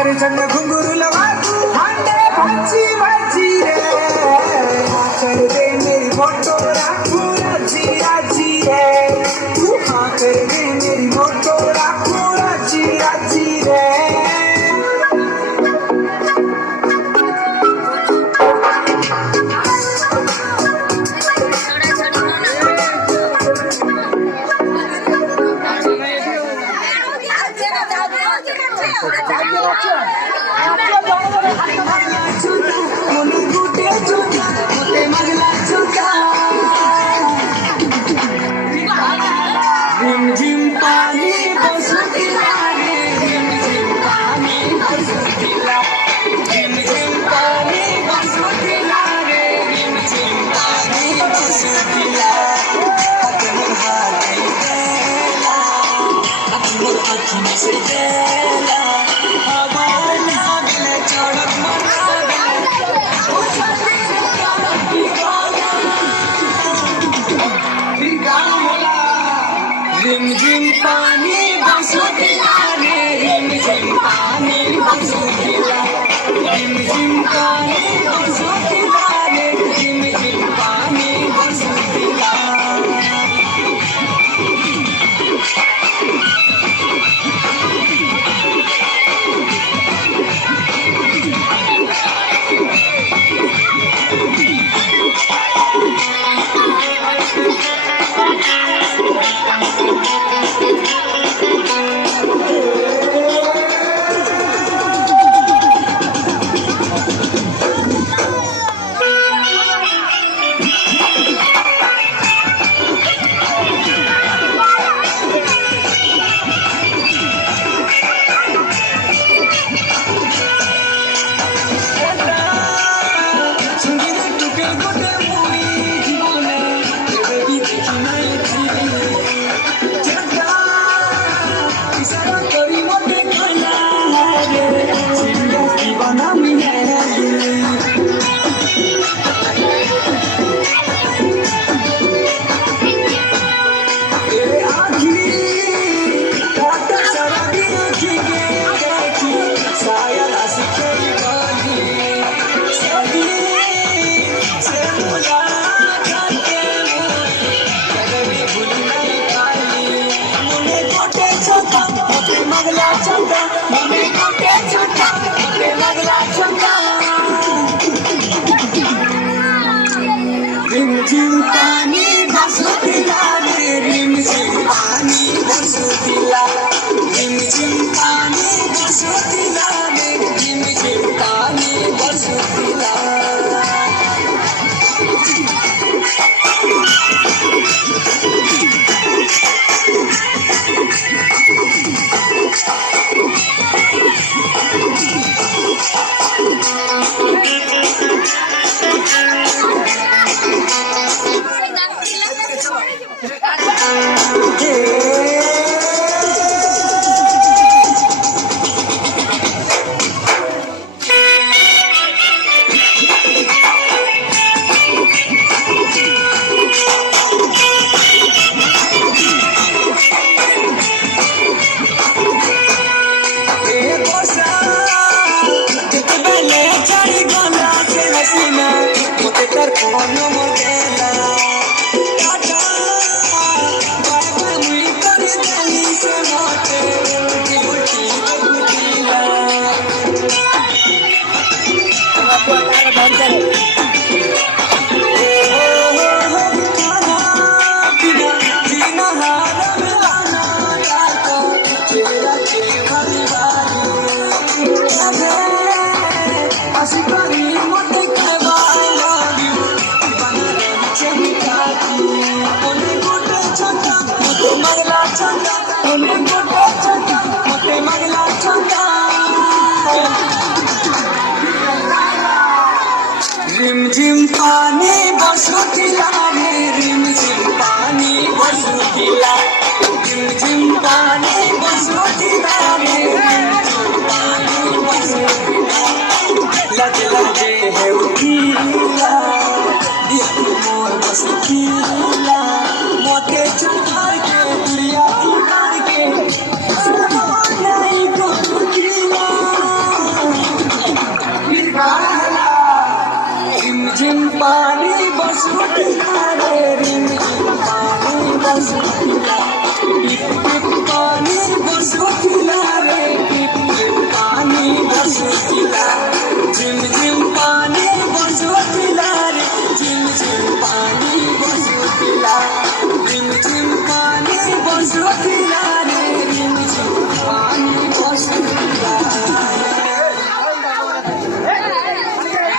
घरी चंद घुंगरू लगा हांडे भाजी भाजी रे कर दे मेरी फोटो राखू राजी राजी रे तू कर दे मेरी फोटो राखू राजी राजी रे रिमझिम पानी बरसुतिला रे रिमझिम पानी बरसुतिला रिमझिम पानी बरसुतिला रे रिमझिम पानी बरसुतिला लगे लगे है उठीला दिल मोर बसुतिला मोते चढ़ा के दुनिया उतार के नहीं को उठीला खिला रे रिम झिम पानी बरसो खिला टिप टिप पानी बरसो खिला रे टिप टिप पानी बरसो खिला